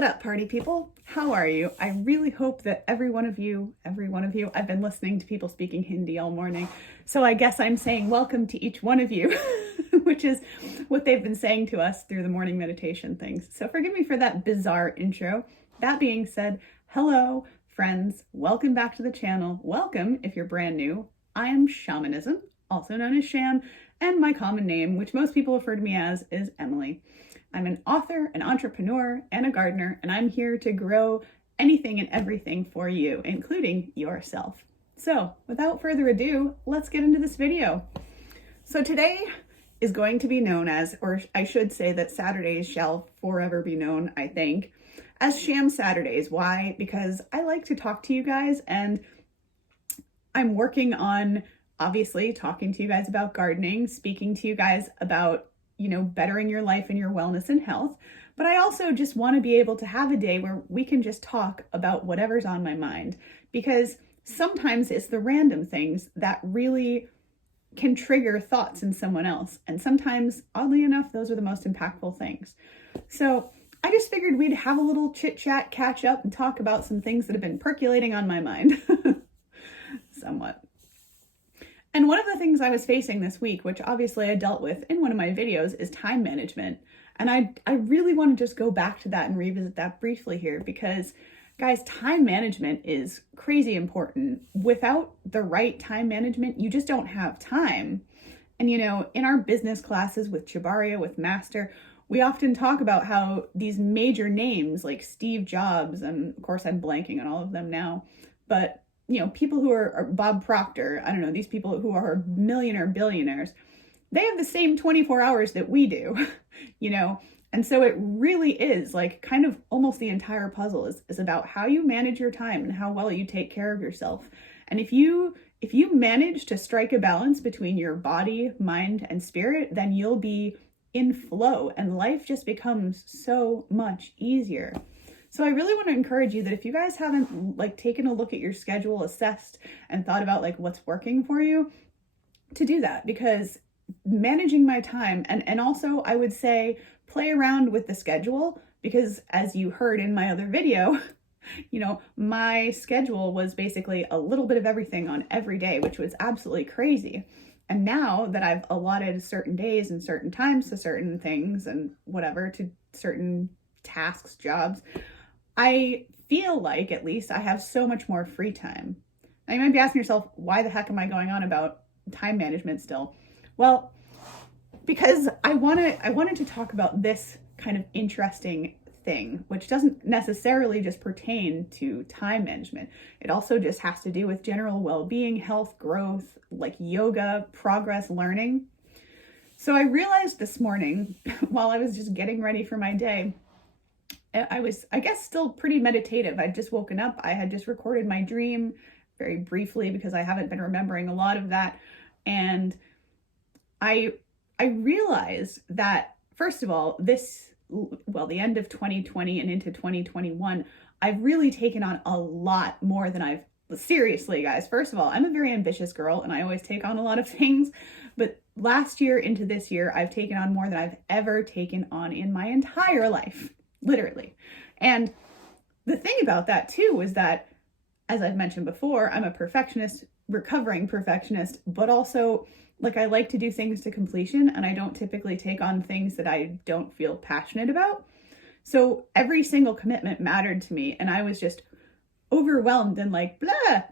What up, party people? How are you? I really hope that every one of you, I've been listening to people speaking Hindi all morning, so I guess I'm saying welcome to each one of you, which is what they've been saying to us through the morning meditation things. So forgive me for that bizarre intro. That being said, hello, friends. Welcome back to the channel. Welcome if you're brand new. I am Shamanism, also known as Sham, and my common name, which most people refer to me as, is Emilie. I'm an author, an entrepreneur, and a gardener, and I'm here to grow anything and everything for you, including yourself. So without further ado, let's get into this video. So today is going to be known as, or I should say that Saturdays shall forever be known, I think, as Sham Saturdays. Why? Because I like to talk to you guys, and I'm working on, obviously, talking to you guys about gardening, speaking to you guys about bettering your life and your wellness and health. But I also just want to be able to have a day where we can just talk about whatever's on my mind, because sometimes it's the random things that really can trigger thoughts in someone else. And sometimes, oddly enough, those are the most impactful things. So I just figured we'd have a little chit chat, catch up, and talk about some things that have been percolating on my mind somewhat. And one of the things I was facing this week, which obviously I dealt with in one of my videos, is time management. And I really want to just go back to that and revisit that briefly here, because guys, time management is crazy important. Without the right time management, you just don't have time. And in our business classes with Chibaria, with Master, we often talk about how these major names like Steve Jobs, and of course I'm blanking on all of them now, but people who are Bob Proctor, I don't know, these people who are millionaire billionaires, they have the same 24 hours that we do, And so it really is like kind of almost the entire puzzle is about how you manage your time and how well you take care of yourself. And if you manage to strike a balance between your body, mind, and spirit, then you'll be in flow and life just becomes so much easier. So I really want to encourage you that if you guys haven't taken a look at your schedule, assessed, and thought about what's working for you, to do that, because managing my time and also I would say play around with the schedule, because as you heard in my other video, my schedule was basically a little bit of everything on every day, which was absolutely crazy. And now that I've allotted certain days and certain times to certain things and whatever, to certain tasks, jobs, I feel like at least I have so much more free time. Now you might be asking yourself, why the heck am I going on about time management still? Well, because I wanted to talk about this kind of interesting thing, which doesn't necessarily just pertain to time management. It also just has to do with general well-being, health, growth, like yoga, progress, learning. So I realized this morning while I was just getting ready for my day, I was, I guess, still pretty meditative. I'd just woken up. I had just recorded my dream very briefly because I haven't been remembering a lot of that. And I realized that, first of all, the end of 2020 and into 2021, I've really taken on a lot more than seriously, guys. First of all, I'm a very ambitious girl and I always take on a lot of things. But last year into this year, I've taken on more than I've ever taken on in my entire life. Literally. And the thing about that too is that, as I've mentioned before, I'm a perfectionist, recovering perfectionist, but also I like to do things to completion, and I don't typically take on things that I don't feel passionate about. So every single commitment mattered to me, and I was just overwhelmed and blah.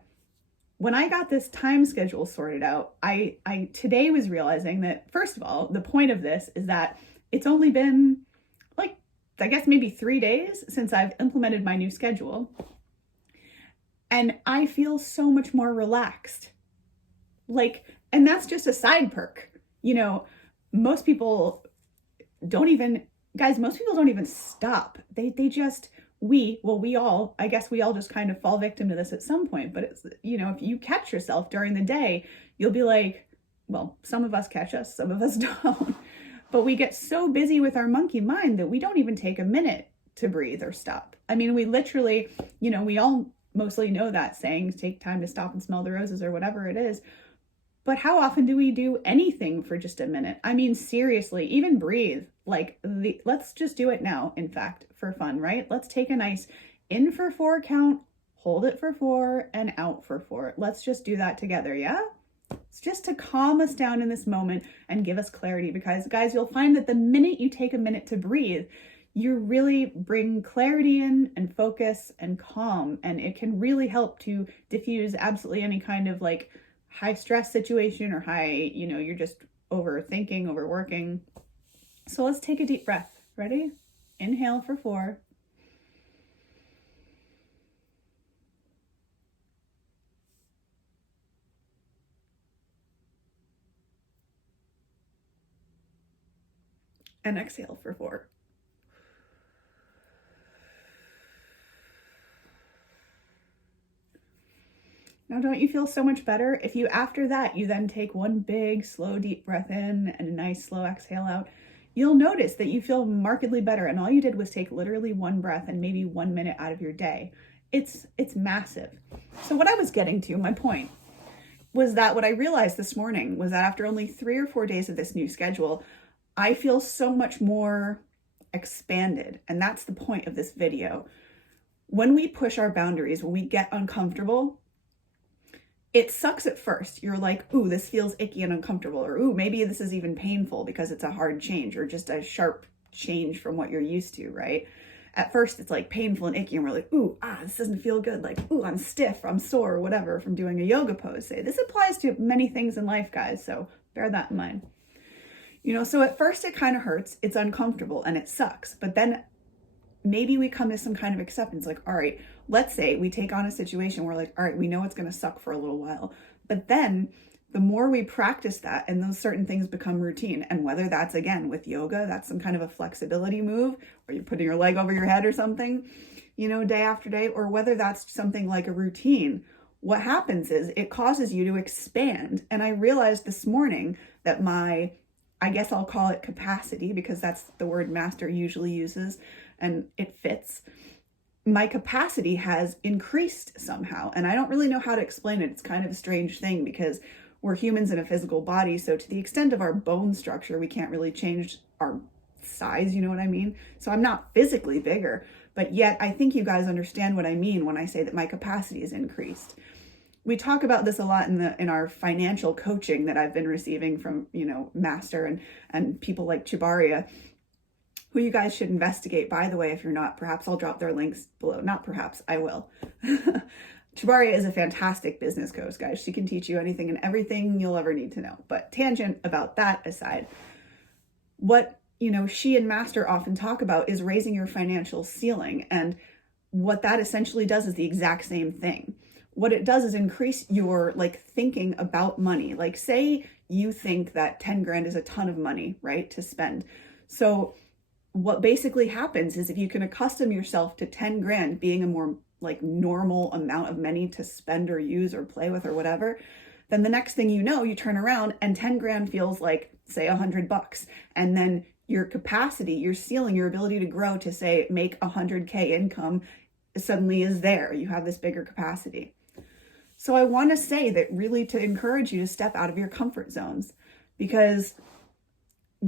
When I got this time schedule sorted out, I today was realizing that, first of all, the point of this is that it's only been I guess maybe 3 days since I've implemented my new schedule. And I feel so much more relaxed. And that's just a side perk. Most people don't even stop. We all just kind of fall victim to this at some point. But it's, if you catch yourself during the day, you'll be like, well, some of us catch us, some of us don't. But we get so busy with our monkey mind that we don't even take a minute to breathe or stop. I mean, we literally, we all mostly know that saying, take time to stop and smell the roses or whatever it is. But how often do we do anything for just a minute? I mean, seriously, even breathe. Like, let's just do it now, in fact, for fun, right? Let's take a nice in for 4 count, hold it for 4, and out for 4. Let's just do that together, yeah? It's just to calm us down in this moment and give us clarity, because guys, you'll find that the minute you take a minute to breathe, you really bring clarity in and focus and calm, and it can really help to diffuse absolutely any kind of like high stress situation or high, you're just overthinking, overworking. So let's take a deep breath. Ready? Inhale for 4. And exhale for 4. Now, don't you feel so much better? If you, after that, you then take one big, slow, deep breath in and a nice, slow exhale out, you'll notice that you feel markedly better. And all you did was take literally one breath and maybe 1 minute out of your day. It's massive. So what I was getting to, my point, was that what I realized this morning was that after only 3 or 4 days of this new schedule, I feel so much more expanded. And that's the point of this video. When we push our boundaries, when we get uncomfortable, it sucks at first. You're like, ooh, this feels icky and uncomfortable. Or, ooh, maybe this is even painful because it's a hard change or just a sharp change from what you're used to, right? At first, it's like painful and icky, and we're like, ooh, this doesn't feel good. Like, ooh, I'm stiff, I'm sore, or whatever from doing a yoga pose. Say, this applies to many things in life, guys, so bear that in mind. So at first it kind of hurts, it's uncomfortable, and it sucks. But then maybe we come to some kind of acceptance, like, all right, let's say we take on a situation where like, all right, we know it's going to suck for a little while. But then the more we practice that and those certain things become routine, and whether that's, again, with yoga, that's some kind of a flexibility move, or you're putting your leg over your head or something, day after day, or whether that's something like a routine, what happens is it causes you to expand. And I realized this morning that I guess I'll call it capacity, because that's the word Master usually uses and it fits. My capacity has increased somehow. And I don't really know how to explain it. It's kind of a strange thing because we're humans in a physical body. So to the extent of our bone structure, we can't really change our size, you know what I mean? So I'm not physically bigger, but yet I think you guys understand what I mean when I say that my capacity is increased. We talk about this a lot in our financial coaching that I've been receiving from, Master and people like Chibaria, who you guys should investigate. By the way, if you're not, perhaps I'll drop their links below. Not perhaps, I will. Chibaria is a fantastic business coach, guys. She can teach you anything and everything you'll ever need to know. But tangent about that aside, what, she and Master often talk about is raising your financial ceiling. And what that essentially does is the exact same thing. What it does is increase your thinking about money. Like, say you think that 10 grand is a ton of money, right, to spend. So what basically happens is if you can accustom yourself to 10 grand being a more normal amount of money to spend or use or play with or whatever, then the next thing you know, you turn around and 10 grand feels like, say, $100. And then your capacity, your ceiling, your ability to grow to, say, make 100K income suddenly is there. You have this bigger capacity. So I want to say that really to encourage you to step out of your comfort zones, because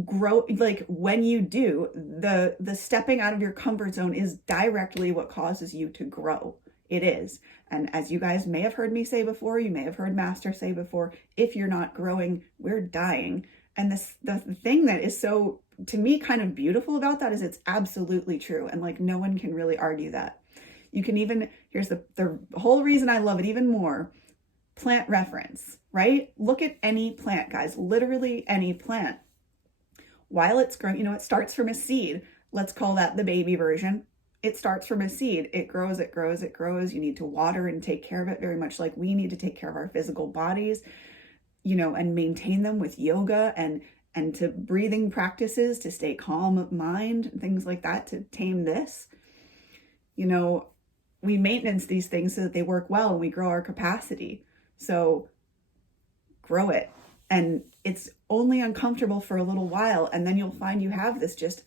grow, when you do, the stepping out of your comfort zone is directly what causes you to grow. It is. And as you guys may have heard me say before, you may have heard Master say before, if you're not growing, we're dying. And the thing that is so, to me, kind of beautiful about that is it's absolutely true. And no one can really argue that. You can even, here's the whole reason I love it even more, plant reference, right? Look at any plant, guys, literally any plant. While it's growing, it starts from a seed. Let's call that the baby version. It starts from a seed. It grows, it grows, it grows. You need to water and take care of it, very much like we need to take care of our physical bodies, and maintain them with yoga and to breathing practices to stay calm of mind, things like that, to tame this. We maintenance these things so that they work well and we grow our capacity. So grow it. And it's only uncomfortable for a little while. And then you'll find you have this just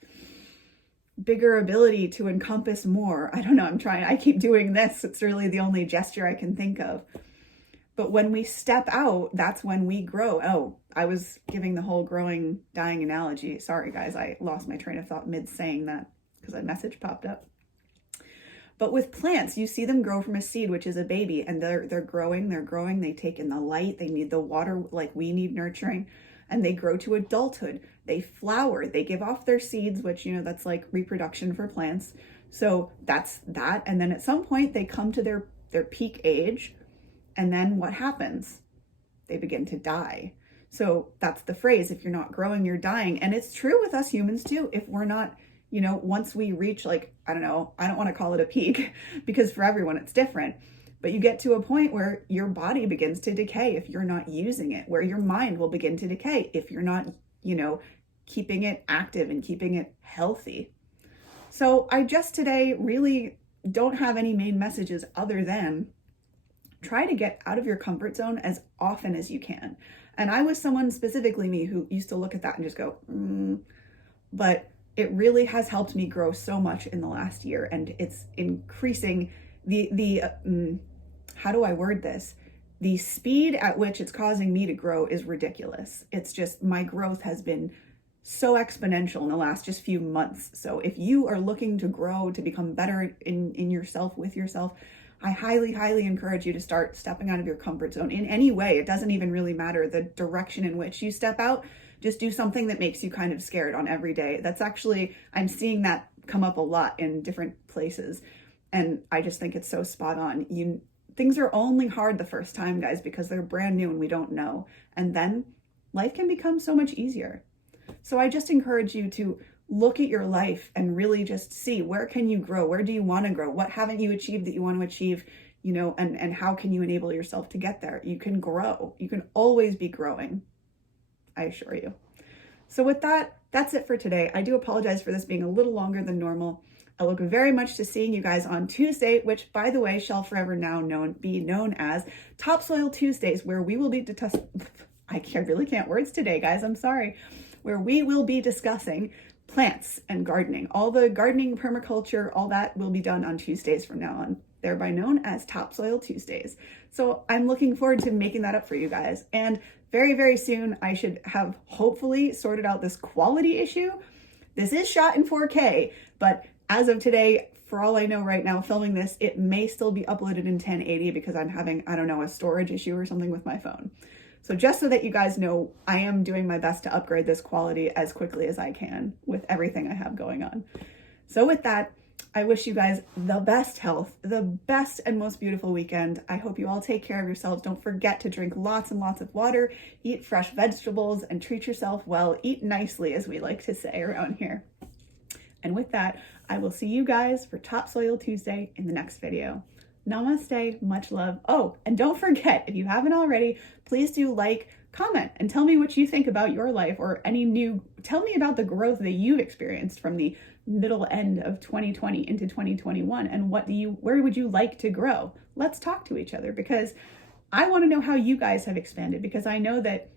bigger ability to encompass more. I don't know. I keep doing this. It's really the only gesture I can think of. But when we step out, that's when we grow. Oh, I was giving the whole growing, dying analogy. Sorry, guys, I lost my train of thought mid saying that because a message popped up. But with plants, you see them grow from a seed, which is a baby, and they're growing, they take in the light, they need the water like we need nurturing, and they grow to adulthood. They flower, they give off their seeds, which, you know, that's like reproduction for plants. So that's that. And then at some point they come to their peak age, and then what happens? They begin to die. So that's the phrase, if you're not growing, you're dying. And it's true with us humans too. If we're not, you know, once we reach, like, I don't know, I don't want to call it a peak because for everyone it's different, but you get to a point where your body begins to decay if you're not using it, where your mind will begin to decay if you're not, you know, keeping it active and keeping it healthy. So I just today really don't have any main messages other than try to get out of your comfort zone as often as you can. And I was someone, specifically me, who used to look at that and just go, but it really has helped me grow so much in the last year, and it's increasing how do I word this? The speed at which it's causing me to grow is ridiculous. It's just, my growth has been so exponential in the last just few months. So if you are looking to grow, to become better in yourself, with yourself, I highly, highly encourage you to start stepping out of your comfort zone in any way. It doesn't even really matter the direction in which you step out. Just do something that makes you kind of scared on every day. That's actually, I'm seeing that come up a lot in different places. And I just think it's so spot on. Things are only hard the first time, guys, because they're brand new and we don't know. And then life can become so much easier. So I just encourage you to look at your life and really just see, where can you grow? Where do you want to grow? What haven't you achieved that you want to achieve? You know, and how can you enable yourself to get there? You can grow. You can always be growing, I assure you. So with that, that's it for today. I do apologize for this being a little longer than normal. I look very much to seeing you guys on Tuesday, which, by the way, shall forever now be known as Topsoil Tuesdays, where we will be I really can't words today, guys. I'm sorry. Where we will be discussing plants and gardening. All the gardening, permaculture, all that will be done on Tuesdays from now on, thereby known as Topsoil Tuesdays. So I'm looking forward to making that up for you guys. And very, very soon, I should have hopefully sorted out this quality issue. This is shot in 4K, but as of today, for all I know right now, filming this, it may still be uploaded in 1080 because I'm having, I don't know, a storage issue or something with my phone. So just so that you guys know, I am doing my best to upgrade this quality as quickly as I can with everything I have going on. So with that, I wish you guys the best health, the best and most beautiful weekend. I hope you all take care of yourselves. Don't forget to drink lots and lots of water, eat fresh vegetables, and treat yourself well. Eat nicely, as we like to say around here. And with that, I will see you guys for Topsoil Tuesday in the next video. Namaste, much love. Oh, and don't forget, if you haven't already, please do like, comment, and tell me what you think about your life, or tell me about the growth that you've experienced from the middle end of 2020 into 2021, and where would you like to grow? Let's talk to each other, because I want to know how you guys have expanded, because I know that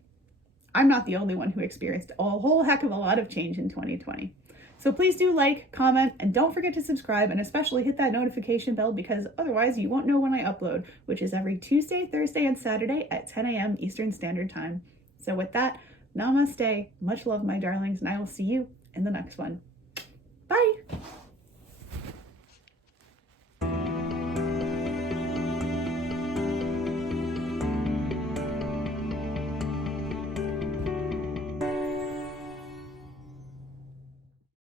I'm not the only one who experienced a whole heck of a lot of change in 2020. So please do like, comment, and don't forget to subscribe, and especially hit that notification bell, because otherwise you won't know when I upload, which is every Tuesday, Thursday, and Saturday at 10 a.m. Eastern Standard Time. So with that, namaste, much love, my darlings, and I will see you in the next one. Bye!